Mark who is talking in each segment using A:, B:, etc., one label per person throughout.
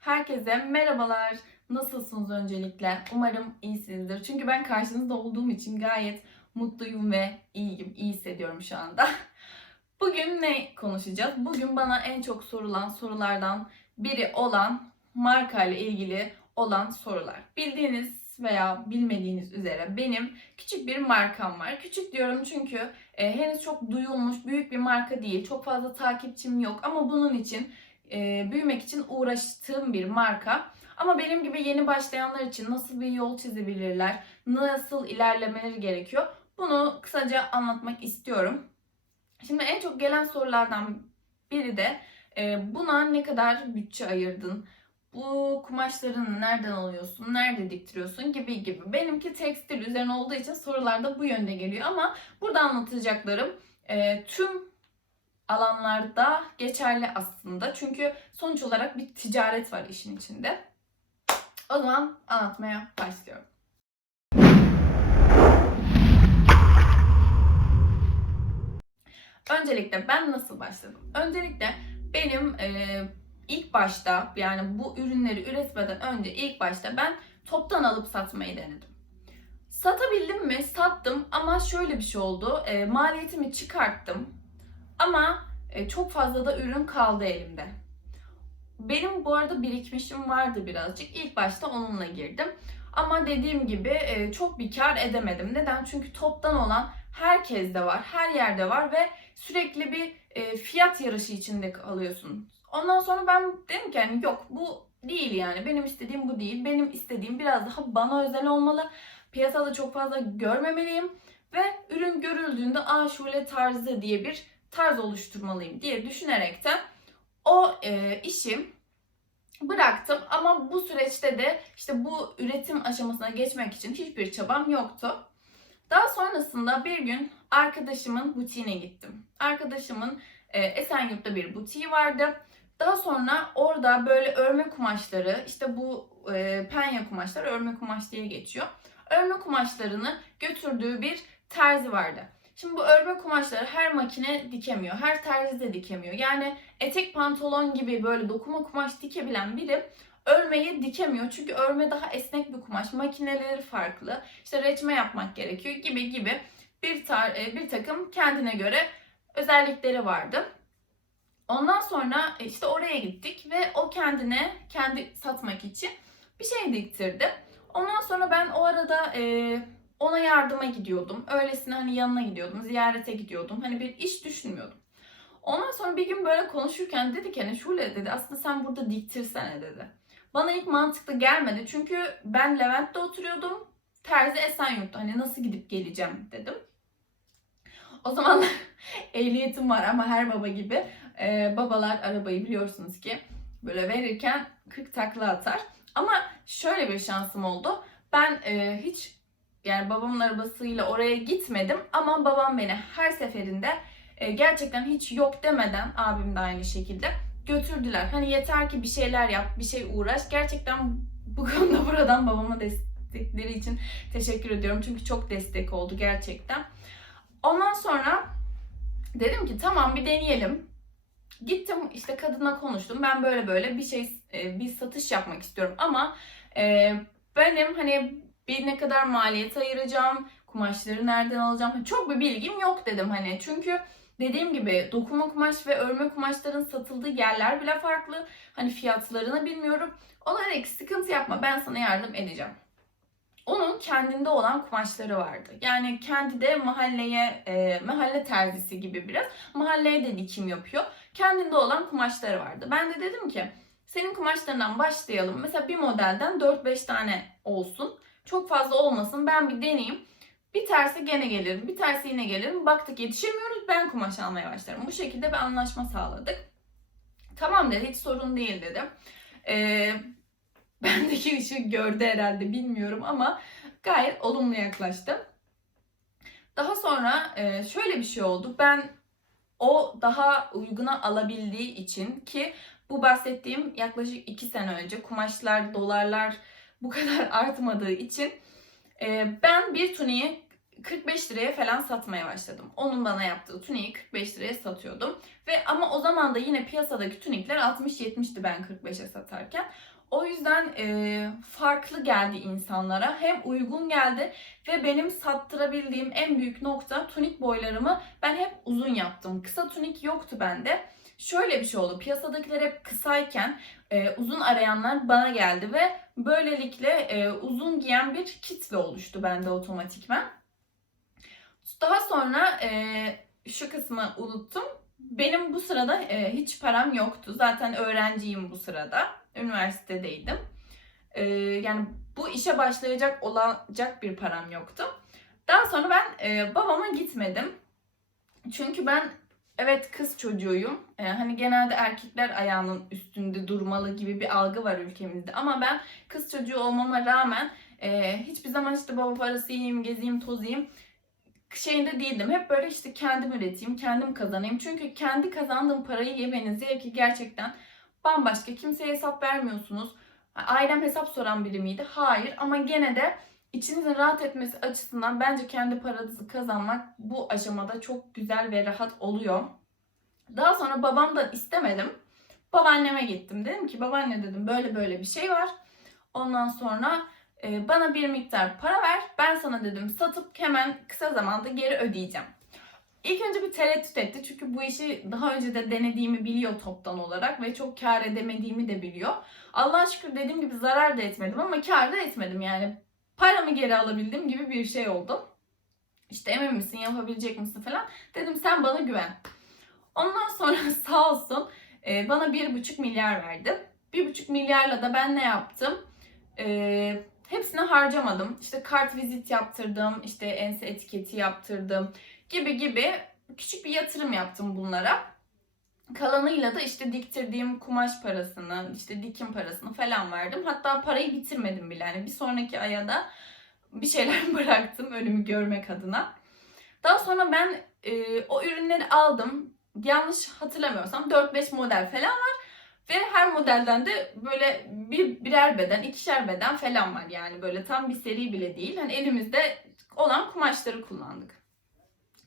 A: Herkese merhabalar. Nasılsınız öncelikle? Umarım iyisinizdir. Çünkü ben karşınızda olduğum için gayet mutluyum ve iyiyim. İyi hissediyorum şu anda. Bugün ne konuşacağız? Bugün bana en çok sorulan sorulardan biri olan marka ile ilgili olan sorular. Bildiğiniz veya bilmediğiniz üzere benim küçük bir markam var. Küçük diyorum çünkü e, henüz çok duyulmuş büyük bir marka değil. Çok fazla takipçim yok ama bunun için e, büyümek için uğraştığım bir marka. Ama benim gibi yeni başlayanlar için nasıl bir yol çizebilirler, nasıl ilerlemeleri gerekiyor bunu kısaca anlatmak istiyorum. Şimdi en çok gelen sorulardan biri de e, buna ne kadar bütçe ayırdın, bu kumaşlarını nereden alıyorsun, nerede diktiriyorsun gibi gibi. Benimki tekstil üzerine olduğu için sorular da bu yönde geliyor ama burada anlatacaklarım e, tüm alanlarda geçerli aslında. Çünkü sonuç olarak bir ticaret var işin içinde. O zaman anlatmaya başlıyorum. Öncelikle ben nasıl başladım? Öncelikle benim e, ilk başta yani bu ürünleri üretmeden önce ilk başta ben toptan alıp satmayı denedim. Satabildim mi? Sattım ama şöyle bir şey oldu. E, maliyetimi çıkarttım ama e, çok fazla da ürün kaldı elimde. Benim bu arada birikmişim vardı birazcık. İlk başta onunla girdim. Ama dediğim gibi e, çok bir kar edemedim. Neden? Çünkü toptan olan herkes de var, her yerde var ve sürekli bir e, fiyat yarışı içinde alıyorsun. Ondan sonra ben dedim ki yani yok bu değil yani. Benim istediğim bu değil. Benim istediğim biraz daha bana özel olmalı. Piyasada çok fazla görmemeliyim ve ürün görüldüğünde aa şöyle tarzı diye bir tarz oluşturmalıyım diye düşünerekten o e, işi bıraktım ama bu süreçte de işte bu üretim aşamasına geçmek için hiçbir çabam yoktu. Daha sonrasında bir gün arkadaşımın butiğine gittim. Arkadaşımın e, Esenyurt'ta bir butiği vardı. Daha sonra orada böyle örme kumaşları, işte bu e, penye kumaşlar örme kumaş diye geçiyor. Örme kumaşlarını götürdüğü bir terzi vardı. Şimdi bu örme kumaşları her makine dikemiyor, her terzi de dikemiyor. Yani etek pantolon gibi böyle dokuma kumaş dikebilen biri örmeyi dikemiyor. Çünkü örme daha esnek bir kumaş, makineleri farklı. İşte reçme yapmak gerekiyor gibi gibi bir tar e, bir takım kendine göre özellikleri vardı. Ondan sonra e, işte oraya gittik ve o kendine kendi satmak için bir şey diktirdi. Ondan sonra ben o arada e, ona yardıma gidiyordum. Öylesine hani yanına gidiyordum, ziyarete gidiyordum. Hani bir iş düşünmüyordum. Ondan sonra bir gün böyle konuşurken dedi ki hani Şule dedi aslında sen burada diktirsene dedi. Bana ilk mantıklı gelmedi çünkü ben Levent'te oturuyordum. Terzi Esenyurt'ta hani nasıl gidip geleceğim dedim. O zaman ehliyetim var ama her baba gibi e, babalar arabayı biliyorsunuz ki böyle verirken 40 takla atar. Ama şöyle bir şansım oldu. Ben e, hiç yani babamın arabasıyla oraya gitmedim ama babam beni her seferinde e, gerçekten hiç yok demeden abim de aynı şekilde götürdüler. Hani yeter ki bir şeyler yap, bir şey uğraş. Gerçekten bu konuda buradan babama destekleri için teşekkür ediyorum. Çünkü çok destek oldu gerçekten. Ondan sonra dedim ki tamam bir deneyelim. Gittim işte kadına konuştum. Ben böyle böyle bir şey e, bir satış yapmak istiyorum ama e, benim hani bir ne kadar maliyet ayıracağım, kumaşları nereden alacağım çok bir bilgim yok dedim hani. Çünkü dediğim gibi dokuma kumaş ve örme kumaşların satıldığı yerler bile farklı. Hani fiyatlarını bilmiyorum. Ona ki sıkıntı yapma ben sana yardım edeceğim. Onun kendinde olan kumaşları vardı. Yani kendi de mahalleye, e, mahalle terzisi gibi biraz. Mahalleye de dikim yapıyor. Kendinde olan kumaşları vardı. Ben de dedim ki senin kumaşlarından başlayalım. Mesela bir modelden 4-5 tane olsun. Çok fazla olmasın. Ben bir deneyeyim. Bir tersi gene gelirim. Bir tersi yine gelirim. Baktık yetişemiyoruz. Ben kumaş almaya başlarım. Bu şekilde bir anlaşma sağladık. Tamam dedi. Hiç sorun değil dedim. Ee, bendeki ışığı gördü herhalde bilmiyorum ama gayet olumlu yaklaştım. Daha sonra e, şöyle bir şey oldu. Ben o daha uyguna alabildiği için ki bu bahsettiğim yaklaşık 2 sene önce kumaşlar, dolarlar bu kadar artmadığı için e, ben bir tuniği 45 liraya falan satmaya başladım. Onun bana yaptığı tuniği 45 liraya satıyordum. Ve ama o zaman da yine piyasadaki tunikler 60-70'ti ben 45'e satarken. O yüzden e, farklı geldi insanlara. Hem uygun geldi ve benim sattırabildiğim en büyük nokta tunik boylarımı ben hep uzun yaptım. Kısa tunik yoktu bende. Şöyle bir şey oldu. Piyasadakiler hep kısayken e, uzun arayanlar bana geldi ve böylelikle e, uzun giyen bir kitle oluştu bende otomatikman. Daha sonra e, şu kısmı unuttum. Benim bu sırada e, hiç param yoktu. Zaten öğrenciyim bu sırada. Üniversitedeydim. E, yani bu işe başlayacak olacak bir param yoktu. Daha sonra ben e, babama gitmedim. Çünkü ben evet kız çocuğuyum. E, hani genelde erkekler ayağının üstünde durmalı gibi bir algı var ülkemizde. Ama ben kız çocuğu olmama rağmen e, hiçbir zaman işte baba parası yiyeyim, gezeyim, tozayım şeyinde değildim. Hep böyle işte kendim üreteyim, kendim kazanayım. Çünkü kendi kazandığım parayı yemenin zevki gerçekten bambaşka. Kimseye hesap vermiyorsunuz. Ailem hesap soran biri miydi? Hayır ama gene de içinizin rahat etmesi açısından bence kendi paranızı kazanmak bu aşamada çok güzel ve rahat oluyor. Daha sonra babamdan istemedim. Babaanneme gittim. Dedim ki babaanne dedim böyle böyle bir şey var. Ondan sonra e, bana bir miktar para ver. Ben sana dedim satıp hemen kısa zamanda geri ödeyeceğim. İlk önce bir tereddüt etti çünkü bu işi daha önce de denediğimi biliyor toptan olarak ve çok kar edemediğimi de biliyor. Allah'a şükür dediğim gibi zarar da etmedim ama kar da etmedim yani. Paramı geri alabildim gibi bir şey oldu. İşte emin misin yapabilecek misin falan. Dedim sen bana güven. Ondan sonra sağ olsun e, bana bir buçuk milyar verdi. Bir buçuk milyarla da ben ne yaptım? E, hepsini harcamadım. İşte kart vizit yaptırdım, işte ense etiketi yaptırdım gibi gibi küçük bir yatırım yaptım bunlara. Kalanıyla da işte diktirdiğim kumaş parasını, işte dikim parasını falan verdim. Hatta parayı bitirmedim bile. Yani bir sonraki aya da bir şeyler bıraktım ölümü görmek adına. Daha sonra ben e, o ürünleri aldım. Yanlış hatırlamıyorsam 4-5 model falan var. Ve her modelden de böyle bir birer beden, ikişer beden falan var yani böyle tam bir seri bile değil. Hani elimizde olan kumaşları kullandık.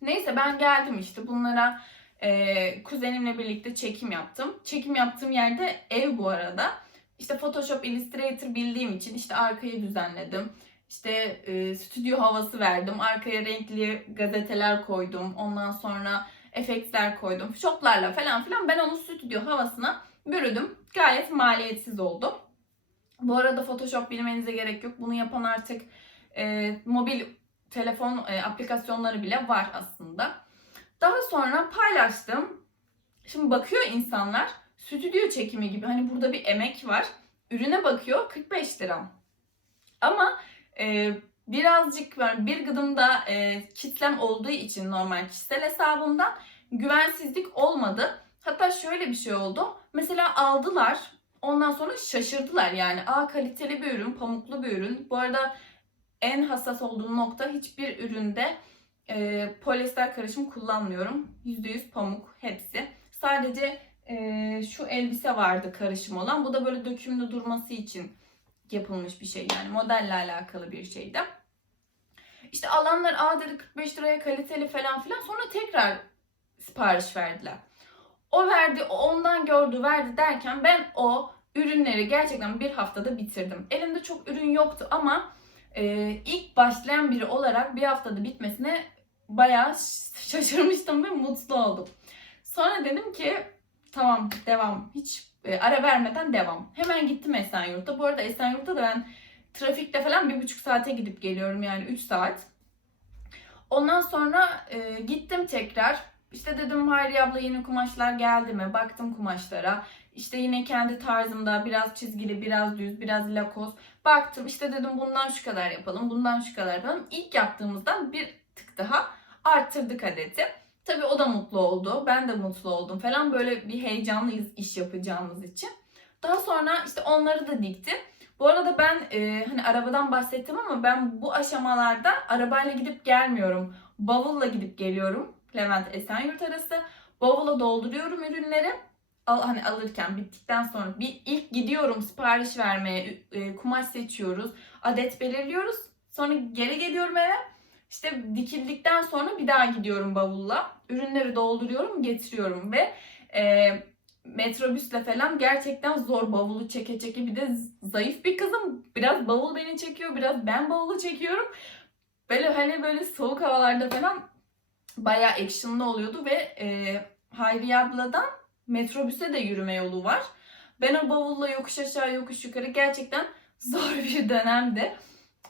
A: Neyse ben geldim işte bunlara e, kuzenimle birlikte çekim yaptım. Çekim yaptığım yerde ev bu arada. İşte Photoshop, Illustrator bildiğim için işte arkayı düzenledim. İşte e, stüdyo havası verdim. Arkaya renkli gazeteler koydum. Ondan sonra efektler koydum. Shoplarla falan filan ben onun stüdyo havasına bürüdüm. Gayet maliyetsiz oldu. Bu arada Photoshop bilmenize gerek yok. Bunu yapan artık e, mobil telefon e, aplikasyonları bile var aslında. Daha sonra paylaştım. Şimdi bakıyor insanlar stüdyo çekimi gibi hani burada bir emek var. Ürüne bakıyor 45 lira. Ama e, birazcık yani bir gıdım da e, kitlem olduğu için normal kişisel hesabımdan güvensizlik olmadı. Hatta şöyle bir şey oldu. Mesela aldılar. Ondan sonra şaşırdılar yani. Aa kaliteli bir ürün, pamuklu bir ürün. Bu arada en hassas olduğum nokta hiçbir üründe e, polyester karışım kullanmıyorum. %100 pamuk hepsi. Sadece e, şu elbise vardı karışım olan. Bu da böyle dökümlü durması için yapılmış bir şey. Yani modelle alakalı bir şeydi. İşte alanlar aa dedi 45 liraya kaliteli falan filan. Sonra tekrar sipariş verdiler. O verdi, ondan gördü, verdi derken ben o ürünleri gerçekten bir haftada bitirdim. Elimde çok ürün yoktu ama e, ilk başlayan biri olarak bir haftada bitmesine bayağı şaşırmıştım ve mutlu oldum. Sonra dedim ki tamam devam. Hiç e, ara vermeden devam. Hemen gittim Esenyurt'a. Bu arada Esenyurt'ta da ben trafikte falan bir buçuk saate gidip geliyorum yani 3 saat. Ondan sonra e, gittim tekrar. İşte dedim Hayri abla yeni kumaşlar geldi mi? Baktım kumaşlara. İşte yine kendi tarzımda biraz çizgili, biraz düz, biraz lakos. Baktım işte dedim bundan şu kadar yapalım, bundan şu kadar yapalım. İlk yaptığımızdan bir tık daha arttırdık adeti. Tabii o da mutlu oldu. Ben de mutlu oldum falan. Böyle bir heyecanlıyız iş yapacağımız için. Daha sonra işte onları da diktim. Bu arada ben e, hani arabadan bahsettim ama ben bu aşamalarda arabayla gidip gelmiyorum. Bavulla gidip geliyorum. Levent Esenyurt arası. Bavula dolduruyorum ürünleri. Al, hani alırken bittikten sonra bir ilk gidiyorum sipariş vermeye, e, kumaş seçiyoruz, adet belirliyoruz. Sonra geri geliyorum eve. İşte dikildikten sonra bir daha gidiyorum bavulla. Ürünleri dolduruyorum, getiriyorum ve e, metrobüsle falan gerçekten zor bavulu çeke çeke bir de zayıf bir kızım. Biraz bavul beni çekiyor, biraz ben bavulu çekiyorum. Böyle hani böyle soğuk havalarda falan bayağı actionlı oluyordu ve e, Hayriye abladan metrobüse de yürüme yolu var. Ben o bavulla yokuş aşağı yokuş yukarı gerçekten zor bir dönemdi.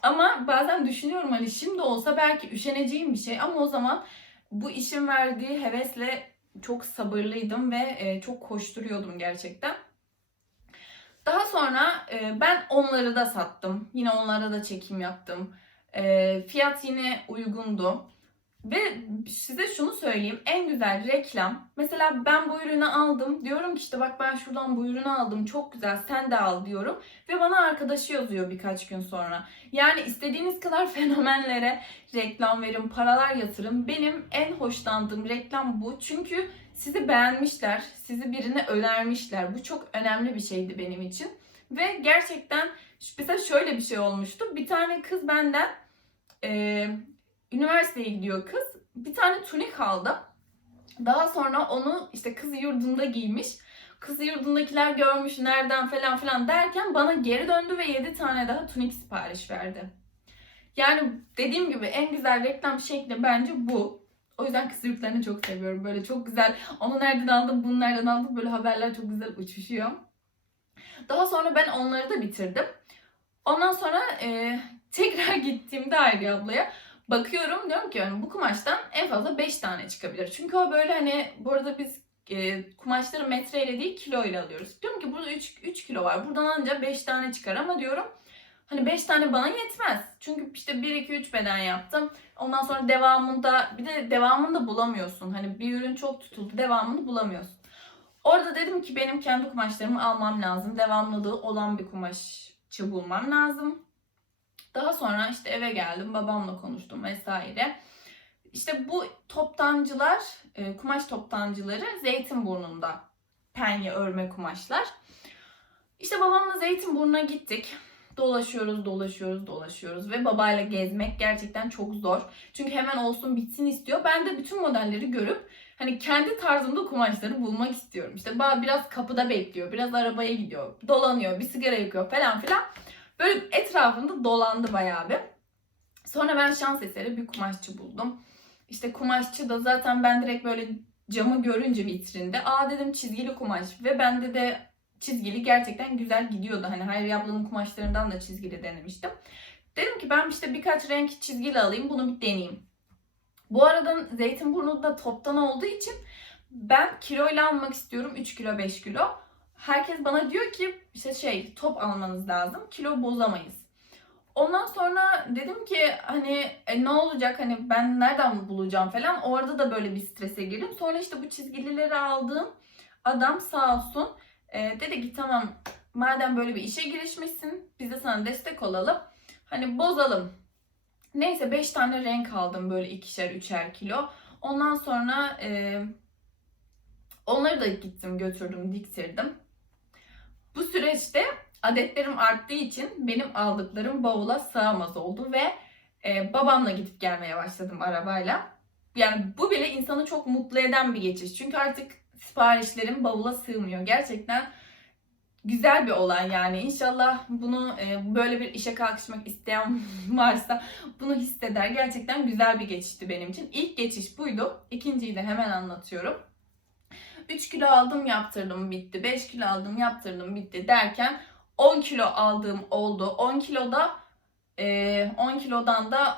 A: Ama bazen düşünüyorum hani şimdi olsa belki üşeneceğim bir şey ama o zaman bu işin verdiği hevesle çok sabırlıydım ve e, çok koşturuyordum gerçekten. Daha sonra e, ben onları da sattım. Yine onlara da çekim yaptım. E, fiyat yine uygundu. Ve size şunu söyleyeyim. En güzel reklam. Mesela ben bu ürünü aldım. Diyorum ki işte bak ben şuradan bu ürünü aldım. Çok güzel sen de al diyorum. Ve bana arkadaşı yazıyor birkaç gün sonra. Yani istediğiniz kadar fenomenlere reklam verin, paralar yatırın. Benim en hoşlandığım reklam bu. Çünkü sizi beğenmişler, sizi birine önermişler. Bu çok önemli bir şeydi benim için. Ve gerçekten mesela şöyle bir şey olmuştu. Bir tane kız benden üniversiteye gidiyor kız. Bir tane tunik aldı. Daha sonra onu işte kız yurdunda giymiş. Kız yurdundakiler görmüş nereden falan filan derken bana geri döndü ve 7 tane daha tunik sipariş verdi. Yani dediğim gibi en güzel reklam şekli bence bu. O yüzden kız yurtlarını çok seviyorum. Böyle çok güzel. Onu nereden aldım, bunu nereden aldım. Böyle haberler çok güzel uçuşuyor. Daha sonra ben onları da bitirdim. Ondan sonra e, tekrar gittiğimde Ayrı ablaya bakıyorum diyorum ki yani bu kumaştan en fazla 5 tane çıkabilir. Çünkü o böyle hani bu arada biz e, kumaşları metreyle değil kiloyla alıyoruz. Diyorum ki burada 3, 3 kilo var. Buradan ancak 5 tane çıkar ama diyorum hani 5 tane bana yetmez. Çünkü işte 1 2 3 beden yaptım. Ondan sonra devamında bir de devamını da bulamıyorsun. Hani bir ürün çok tutuldu devamını bulamıyorsun. Orada dedim ki benim kendi kumaşlarımı almam lazım. Devamlılığı olan bir kumaşçı bulmam lazım. Daha sonra işte eve geldim, babamla konuştum vesaire. İşte bu toptancılar, e, kumaş toptancıları Zeytinburnu'nda penye örme kumaşlar. İşte babamla Zeytinburnu'na gittik. Dolaşıyoruz, dolaşıyoruz, dolaşıyoruz ve babayla gezmek gerçekten çok zor. Çünkü hemen olsun bitsin istiyor. Ben de bütün modelleri görüp hani kendi tarzımda kumaşları bulmak istiyorum. İşte biraz kapıda bekliyor, biraz arabaya gidiyor, dolanıyor, bir sigara yakıyor falan filan. Böyle etrafında dolandı bayağı bir. Sonra ben şans eseri bir kumaşçı buldum. İşte kumaşçı da zaten ben direkt böyle camı görünce vitrinde aa dedim çizgili kumaş ve bende de çizgili gerçekten güzel gidiyordu. Hani Hayri ablanın kumaşlarından da çizgili denemiştim. Dedim ki ben işte birkaç renk çizgili alayım bunu bir deneyeyim. Bu arada Zeytinburnu da toptan olduğu için ben kiloyla almak istiyorum 3 kilo 5 kilo herkes bana diyor ki işte şey top almanız lazım. Kilo bozamayız. Ondan sonra dedim ki hani e, ne olacak hani ben nereden bulacağım falan. Orada da böyle bir strese girdim. Sonra işte bu çizgilileri aldığım adam sağ olsun e, dedi ki tamam madem böyle bir işe girişmişsin biz de sana destek olalım. Hani bozalım. Neyse 5 tane renk aldım böyle ikişer üçer kilo. Ondan sonra e, onları da gittim götürdüm diktirdim. Bu süreçte adetlerim arttığı için benim aldıklarım bavula sığamaz oldu ve e, babamla gidip gelmeye başladım arabayla. Yani bu bile insanı çok mutlu eden bir geçiş. Çünkü artık siparişlerim bavula sığmıyor. Gerçekten güzel bir olay yani. İnşallah bunu e, böyle bir işe kalkışmak isteyen varsa bunu hisseder. Gerçekten güzel bir geçişti benim için. İlk geçiş buydu. İkinciyi de hemen anlatıyorum. 3 kilo aldım yaptırdım bitti. 5 kilo aldım yaptırdım bitti derken 10 kilo aldığım oldu. 10 kiloda e, 10 kilodan da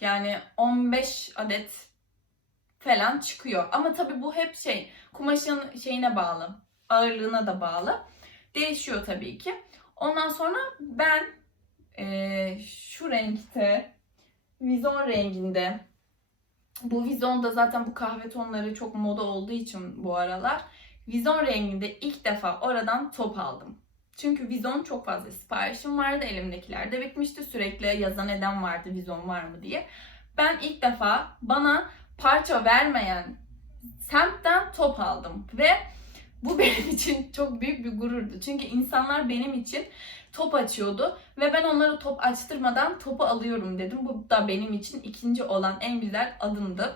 A: yani 15 adet falan çıkıyor. Ama tabii bu hep şey kumaşın şeyine bağlı. Ağırlığına da bağlı. Değişiyor tabii ki. Ondan sonra ben e, şu renkte vizon renginde bu vizon da zaten bu kahve tonları çok moda olduğu için bu aralar. Vizon renginde ilk defa oradan top aldım. Çünkü vizon çok fazla siparişim vardı. Elimdekiler de bitmişti. Sürekli yazan eden vardı vizon var mı diye. Ben ilk defa bana parça vermeyen semtten top aldım. Ve bu benim için çok büyük bir gururdu. Çünkü insanlar benim için top açıyordu ve ben onlara top açtırmadan topu alıyorum dedim. Bu da benim için ikinci olan en güzel adımdı.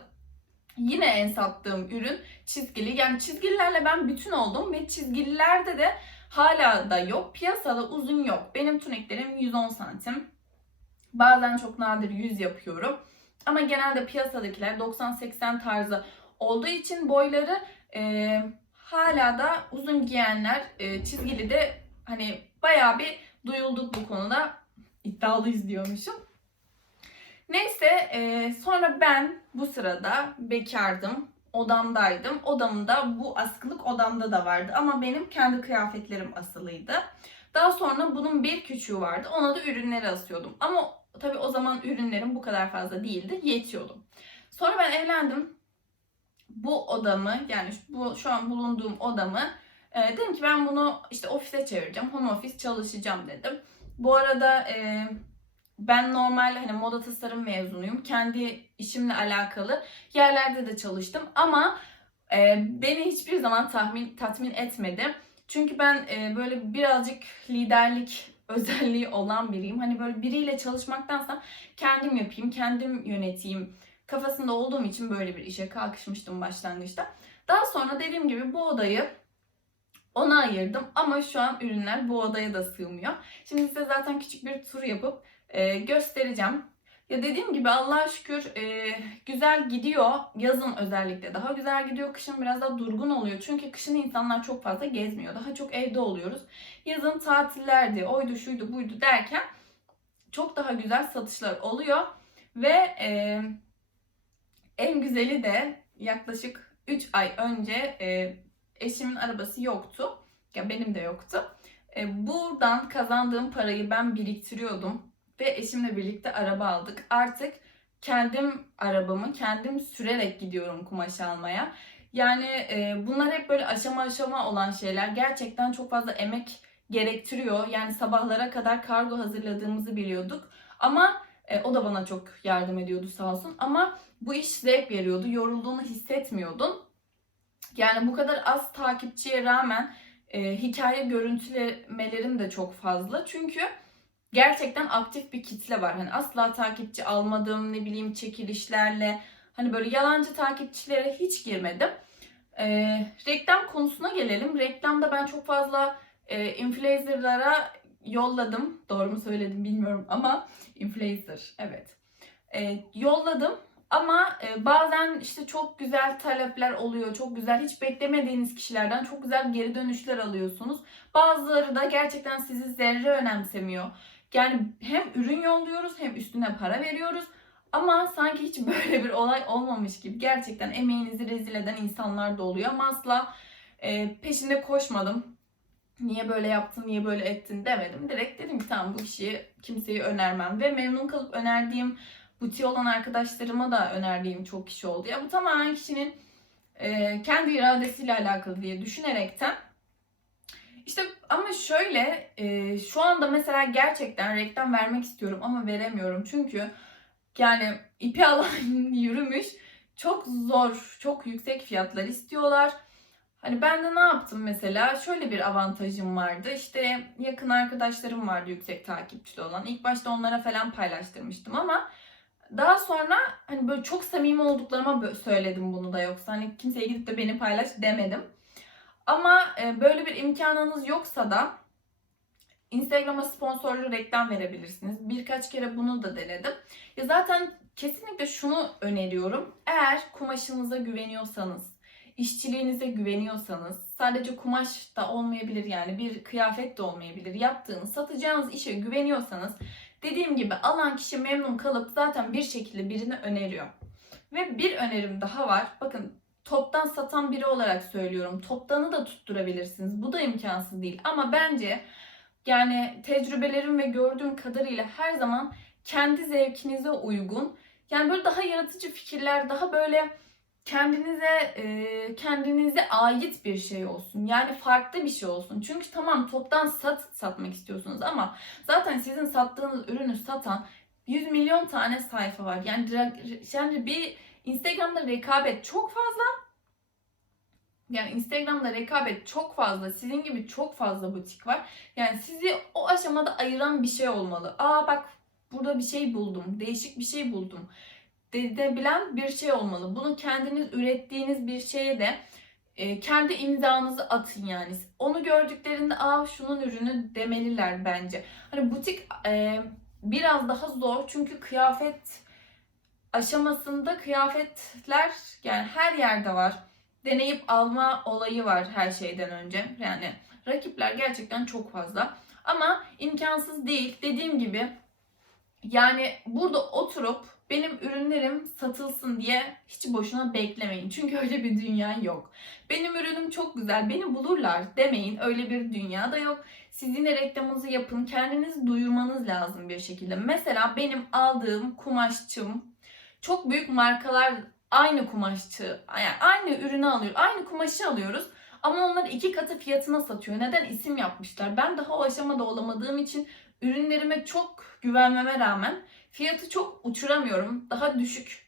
A: Yine en sattığım ürün çizgili. Yani çizgililerle ben bütün oldum ve çizgililerde de hala da yok. Piyasada uzun yok. Benim tüneklerim 110 santim. Bazen çok nadir 100 yapıyorum. Ama genelde piyasadakiler 90-80 tarzı olduğu için boyları e, hala da uzun giyenler e, çizgili de hani bayağı bir duyulduk bu konuda. iddialıyız diyormuşum. Neyse e, sonra ben bu sırada bekardım. Odamdaydım. Odamda bu askılık odamda da vardı ama benim kendi kıyafetlerim asılıydı. Daha sonra bunun bir küçüğü vardı. Ona da ürünleri asıyordum. Ama tabii o zaman ürünlerim bu kadar fazla değildi. Yetiyordu. Sonra ben evlendim. Bu odamı yani bu şu an bulunduğum odamı e, dedim ki ben bunu işte ofise çevireceğim. Home office çalışacağım dedim. Bu arada e, ben normal hani moda tasarım mezunuyum. Kendi işimle alakalı yerlerde de çalıştım ama e, beni hiçbir zaman tahmin tatmin etmedi. Çünkü ben e, böyle birazcık liderlik özelliği olan biriyim. Hani böyle biriyle çalışmaktansa kendim yapayım, kendim yöneteyim kafasında olduğum için böyle bir işe kalkışmıştım başlangıçta. Daha sonra dediğim gibi bu odayı ona ayırdım ama şu an ürünler bu odaya da sığmıyor. Şimdi size zaten küçük bir tur yapıp e, göstereceğim. Ya dediğim gibi Allah'a şükür e, güzel gidiyor. Yazın özellikle daha güzel gidiyor. Kışın biraz daha durgun oluyor. Çünkü kışın insanlar çok fazla gezmiyor. Daha çok evde oluyoruz. Yazın tatillerdi, oydu şuydu buydu derken çok daha güzel satışlar oluyor. Ve e, en güzeli de yaklaşık 3 ay önce e, eşimin arabası yoktu. Ya benim de yoktu. E, buradan kazandığım parayı ben biriktiriyordum ve eşimle birlikte araba aldık. Artık kendim arabamı kendim sürerek gidiyorum kumaş almaya. Yani e, bunlar hep böyle aşama aşama olan şeyler. Gerçekten çok fazla emek gerektiriyor. Yani sabahlara kadar kargo hazırladığımızı biliyorduk. Ama e, o da bana çok yardım ediyordu sağ olsun. Ama bu iş zevk veriyordu. Yorulduğunu hissetmiyordun. Yani bu kadar az takipçiye rağmen e, hikaye görüntülemelerim de çok fazla. Çünkü gerçekten aktif bir kitle var. Hani asla takipçi almadığım ne bileyim çekilişlerle hani böyle yalancı takipçilere hiç girmedim. E, reklam konusuna gelelim. Reklamda ben çok fazla e, influencerlara yolladım. Doğru mu söyledim bilmiyorum ama influencer evet. E, yolladım ama e, bazen işte çok güzel talepler oluyor. Çok güzel hiç beklemediğiniz kişilerden çok güzel geri dönüşler alıyorsunuz. Bazıları da gerçekten sizi zerre önemsemiyor. Yani hem ürün yolluyoruz hem üstüne para veriyoruz. Ama sanki hiç böyle bir olay olmamış gibi gerçekten emeğinizi rezil eden insanlar da oluyor. Ama asla e, peşinde koşmadım. Niye böyle yaptın, niye böyle ettin demedim. Direkt dedim ki tamam bu kişiyi kimseyi önermem. Ve memnun kalıp önerdiğim butiği olan arkadaşlarıma da önerdiğim çok kişi oldu. Ya bu tamamen kişinin e, kendi iradesiyle alakalı diye düşünerekten işte ama şöyle e, şu anda mesela gerçekten reklam vermek istiyorum ama veremiyorum. Çünkü yani ipi alan yürümüş çok zor, çok yüksek fiyatlar istiyorlar. Hani ben de ne yaptım mesela? Şöyle bir avantajım vardı. İşte yakın arkadaşlarım vardı yüksek takipçili olan. İlk başta onlara falan paylaştırmıştım ama daha sonra hani böyle çok samimi olduklarıma söyledim bunu da yoksa hani kimseye gidip de beni paylaş demedim. Ama e, böyle bir imkanınız yoksa da Instagram'a sponsorlu reklam verebilirsiniz. Birkaç kere bunu da denedim. Ya zaten kesinlikle şunu öneriyorum. Eğer kumaşınıza güveniyorsanız, işçiliğinize güveniyorsanız, sadece kumaş da olmayabilir yani bir kıyafet de olmayabilir. Yaptığınız, satacağınız işe güveniyorsanız dediğim gibi alan kişi memnun kalıp zaten bir şekilde birini öneriyor. Ve bir önerim daha var. Bakın toptan satan biri olarak söylüyorum. Toptanı da tutturabilirsiniz. Bu da imkansız değil. Ama bence yani tecrübelerim ve gördüğüm kadarıyla her zaman kendi zevkinize uygun. Yani böyle daha yaratıcı fikirler, daha böyle kendinize e, kendinize ait bir şey olsun. Yani farklı bir şey olsun. Çünkü tamam toptan sat satmak istiyorsunuz ama zaten sizin sattığınız ürünü satan 100 milyon tane sayfa var. Yani yani bir Instagram'da rekabet çok fazla. Yani Instagram'da rekabet çok fazla. Sizin gibi çok fazla butik var. Yani sizi o aşamada ayıran bir şey olmalı. Aa bak burada bir şey buldum. Değişik bir şey buldum. Dedebilen bir şey olmalı. Bunu kendiniz ürettiğiniz bir şeye de e, kendi imzanızı atın yani. Onu gördüklerinde aa şunun ürünü demeliler bence. Hani butik e, biraz daha zor çünkü kıyafet aşamasında kıyafetler yani her yerde var. Deneyip alma olayı var her şeyden önce. Yani rakipler gerçekten çok fazla. Ama imkansız değil. Dediğim gibi yani burada oturup benim ürünlerim satılsın diye hiç boşuna beklemeyin. Çünkü öyle bir dünya yok. Benim ürünüm çok güzel, beni bulurlar demeyin. Öyle bir dünya da yok. Siz yine reklamınızı yapın. Kendiniz duyurmanız lazım bir şekilde. Mesela benim aldığım kumaşçım çok büyük markalar aynı kumaşçı, yani aynı ürünü alıyor, aynı kumaşı alıyoruz. Ama onlar iki katı fiyatına satıyor. Neden? isim yapmışlar. Ben daha o aşamada olamadığım için ürünlerime çok güvenmeme rağmen fiyatı çok uçuramıyorum. Daha düşük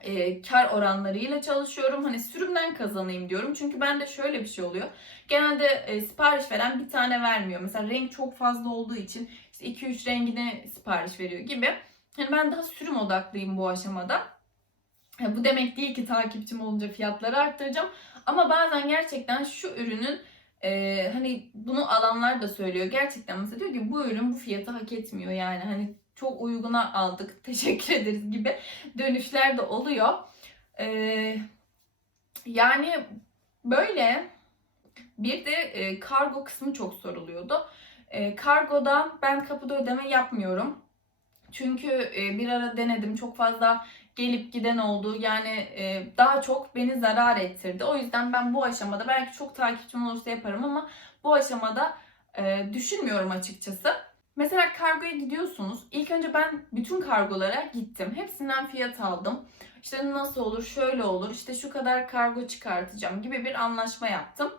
A: e, kar oranlarıyla çalışıyorum. Hani sürümden kazanayım diyorum. Çünkü bende şöyle bir şey oluyor. Genelde e, sipariş veren bir tane vermiyor. Mesela renk çok fazla olduğu için işte 2-3 rengine sipariş veriyor gibi. Hani ben daha sürüm odaklıyım bu aşamada. Ya bu demek değil ki takipçim olunca fiyatları arttıracağım. Ama bazen gerçekten şu ürünün e, hani bunu alanlar da söylüyor. Gerçekten mesela diyor ki bu ürün bu fiyatı hak etmiyor yani. Hani çok uyguna aldık teşekkür ederiz gibi dönüşler de oluyor. E, yani böyle bir de e, kargo kısmı çok soruluyordu. E, kargoda ben kapıda ödeme yapmıyorum. Çünkü e, bir ara denedim çok fazla gelip giden oldu. Yani e, daha çok beni zarar ettirdi. O yüzden ben bu aşamada belki çok takipçim olursa yaparım ama bu aşamada e, düşünmüyorum açıkçası. Mesela kargoya gidiyorsunuz. İlk önce ben bütün kargolara gittim. Hepsinden fiyat aldım. İşte nasıl olur, şöyle olur, işte şu kadar kargo çıkartacağım gibi bir anlaşma yaptım.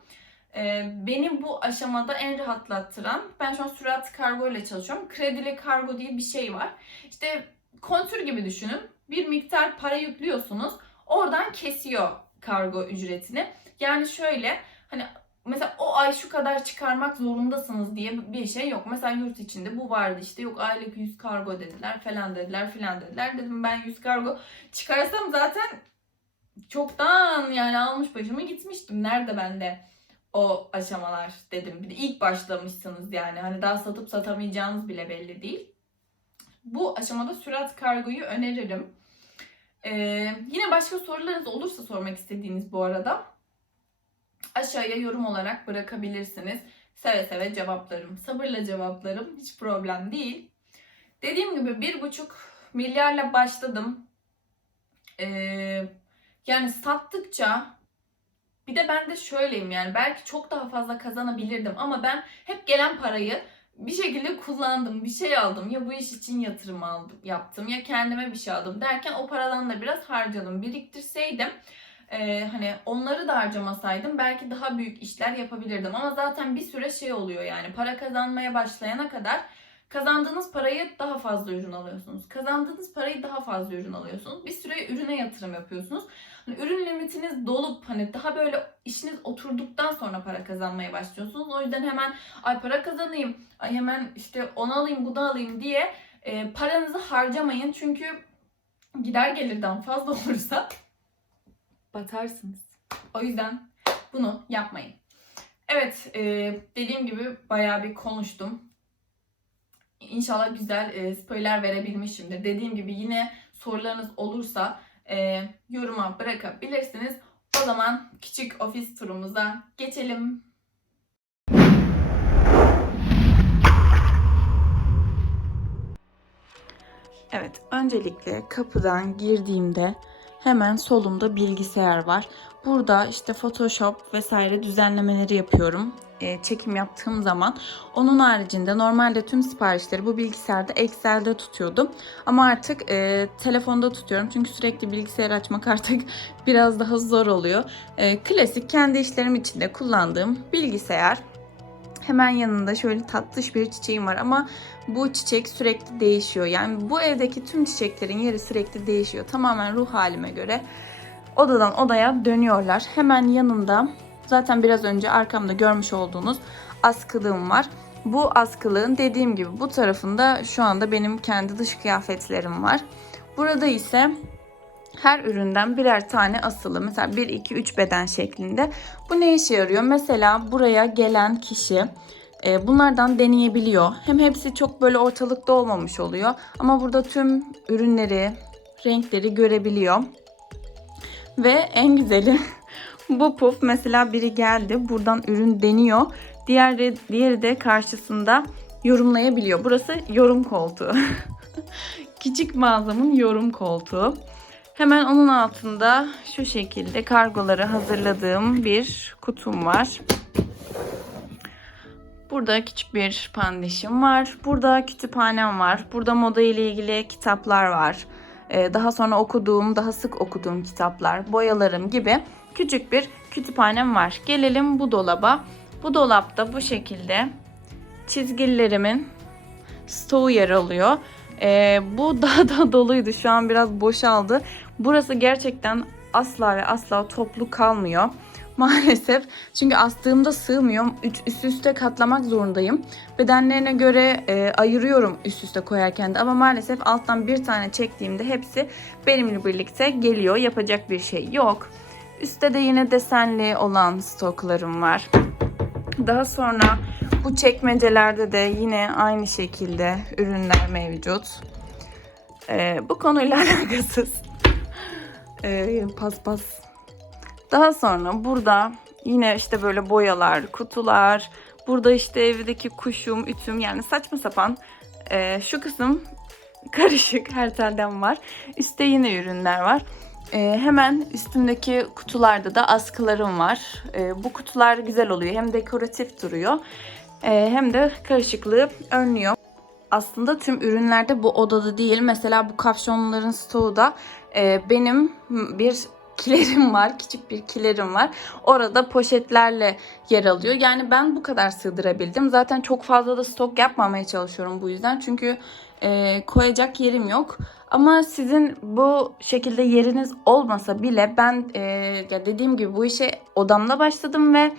A: Ee, beni bu aşamada en rahatlattıran, ben şu an sürat kargo ile çalışıyorum. Kredili kargo diye bir şey var. İşte kontür gibi düşünün. Bir miktar para yüklüyorsunuz. Oradan kesiyor kargo ücretini. Yani şöyle hani mesela o ay şu kadar çıkarmak zorundasınız diye bir şey yok. Mesela yurt içinde bu vardı işte yok aylık 100 kargo dediler falan dediler filan dediler. Dedim ben 100 kargo çıkarsam zaten çoktan yani almış başımı gitmiştim. Nerede bende o aşamalar dedim. Bir de ilk başlamışsınız yani hani daha satıp satamayacağınız bile belli değil. Bu aşamada sürat kargoyu öneririm. Ee, yine başka sorularınız olursa sormak istediğiniz bu arada aşağıya yorum olarak bırakabilirsiniz. Seve seve cevaplarım. Sabırla cevaplarım. Hiç problem değil. Dediğim gibi bir buçuk milyarla başladım. Ee, yani sattıkça bir de ben de şöyleyim yani belki çok daha fazla kazanabilirdim ama ben hep gelen parayı bir şekilde kullandım, bir şey aldım. Ya bu iş için yatırım aldım, yaptım ya kendime bir şey aldım derken o paradan da biraz harcadım. Biriktirseydim e, hani onları da harcamasaydım belki daha büyük işler yapabilirdim. Ama zaten bir süre şey oluyor yani para kazanmaya başlayana kadar kazandığınız parayı daha fazla ürün alıyorsunuz. Kazandığınız parayı daha fazla ürün alıyorsunuz. Bir süre ürüne yatırım yapıyorsunuz. Hani ürün limitiniz dolup hani daha böyle işiniz oturduktan sonra para kazanmaya başlıyorsunuz. O yüzden hemen ay para kazanayım, ay hemen işte onu alayım, bunu alayım diye e, paranızı harcamayın. Çünkü gider gelirden fazla olursa batarsınız. O yüzden bunu yapmayın. Evet, e, dediğim gibi bayağı bir konuştum. İnşallah güzel e, spoiler verebilmişimdir. Dediğim gibi yine sorularınız olursa e, yoruma bırakabilirsiniz. O zaman küçük ofis turumuza geçelim. Evet, öncelikle kapıdan girdiğimde hemen solumda bilgisayar var. Burada işte Photoshop vesaire düzenlemeleri yapıyorum. E, çekim yaptığım zaman. Onun haricinde normalde tüm siparişleri bu bilgisayarda Excel'de tutuyordum. Ama artık e, telefonda tutuyorum. Çünkü sürekli bilgisayar açmak artık biraz daha zor oluyor. E, klasik kendi işlerim içinde kullandığım bilgisayar. Hemen yanında şöyle tatlış bir çiçeğim var ama bu çiçek sürekli değişiyor. Yani bu evdeki tüm çiçeklerin yeri sürekli değişiyor. Tamamen ruh halime göre. odadan odaya dönüyorlar. Hemen yanında zaten biraz önce arkamda görmüş olduğunuz askılığım var. Bu askılığın dediğim gibi bu tarafında şu anda benim kendi dış kıyafetlerim var. Burada ise her üründen birer tane asılı. Mesela 1, 2, 3 beden şeklinde. Bu ne işe yarıyor? Mesela buraya gelen kişi e, bunlardan deneyebiliyor. Hem hepsi çok böyle ortalıkta olmamış oluyor. Ama burada tüm ürünleri, renkleri görebiliyor. Ve en güzeli bu puf mesela biri geldi buradan ürün deniyor. Diğeri, diğeri de karşısında yorumlayabiliyor. Burası yorum koltuğu. Küçük mağazamın yorum koltuğu. Hemen onun altında şu şekilde kargoları hazırladığım bir kutum var. Burada küçük bir pandişim var. Burada kütüphanem var. Burada moda ile ilgili kitaplar var. Ee, daha sonra okuduğum, daha sık okuduğum kitaplar, boyalarım gibi küçük bir kütüphanem var. Gelelim bu dolaba. Bu dolapta bu şekilde çizgilerimin stoğu yer alıyor. Ee, bu daha da doluydu. Şu an biraz boşaldı. Burası gerçekten asla ve asla toplu kalmıyor. Maalesef. Çünkü astığımda sığmıyor. Üst üste katlamak zorundayım. Bedenlerine göre e, ayırıyorum üst üste koyarken de. Ama maalesef alttan bir tane çektiğimde hepsi benimle birlikte geliyor. Yapacak bir şey yok. Üstte de yine desenli olan stoklarım var. Daha sonra bu çekmecelerde de yine aynı şekilde ürünler mevcut. Ee, bu konuyla alakasız. Ee, paspas. Daha sonra burada yine işte böyle boyalar, kutular. Burada işte evdeki kuşum, ütüm yani saçma sapan. Ee, şu kısım karışık her telden var. Üstte yine ürünler var. Ee, hemen üstündeki kutularda da askılarım var. Ee, bu kutular güzel oluyor. Hem dekoratif duruyor ee, hem de karışıklığı önlüyor. Aslında tüm ürünlerde bu odada değil. Mesela bu kapşonların stoğu da e, benim bir kilerim var. Küçük bir kilerim var. Orada poşetlerle yer alıyor. Yani ben bu kadar sığdırabildim. Zaten çok fazla da stok yapmamaya çalışıyorum bu yüzden. Çünkü e, koyacak yerim yok. Ama sizin bu şekilde yeriniz olmasa bile ben e, ya dediğim gibi bu işe odamda başladım ve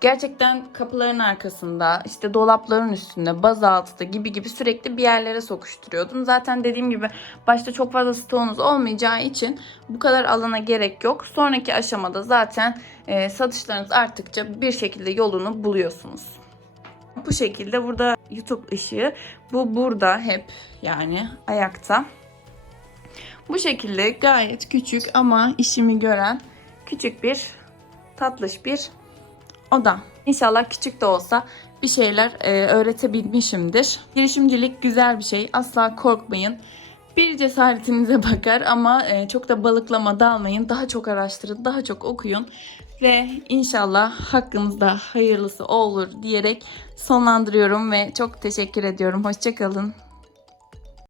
A: gerçekten kapıların arkasında, işte dolapların üstünde, baz altıda gibi gibi sürekli bir yerlere sokuşturuyordum. Zaten dediğim gibi başta çok fazla stoğunuz olmayacağı için bu kadar alana gerek yok. Sonraki aşamada zaten e, satışlarınız arttıkça bir şekilde yolunu buluyorsunuz. Bu şekilde burada YouTube ışığı bu burada hep yani ayakta. Bu şekilde gayet küçük ama işimi gören küçük bir tatlış bir oda. İnşallah küçük de olsa bir şeyler e, öğretebilmişimdir. Girişimcilik güzel bir şey. Asla korkmayın. Bir cesaretinize bakar ama e, çok da balıklama dalmayın. Daha çok araştırın, daha çok okuyun. Ve inşallah hakkınızda hayırlısı olur diyerek sonlandırıyorum ve çok teşekkür ediyorum. Hoşçakalın.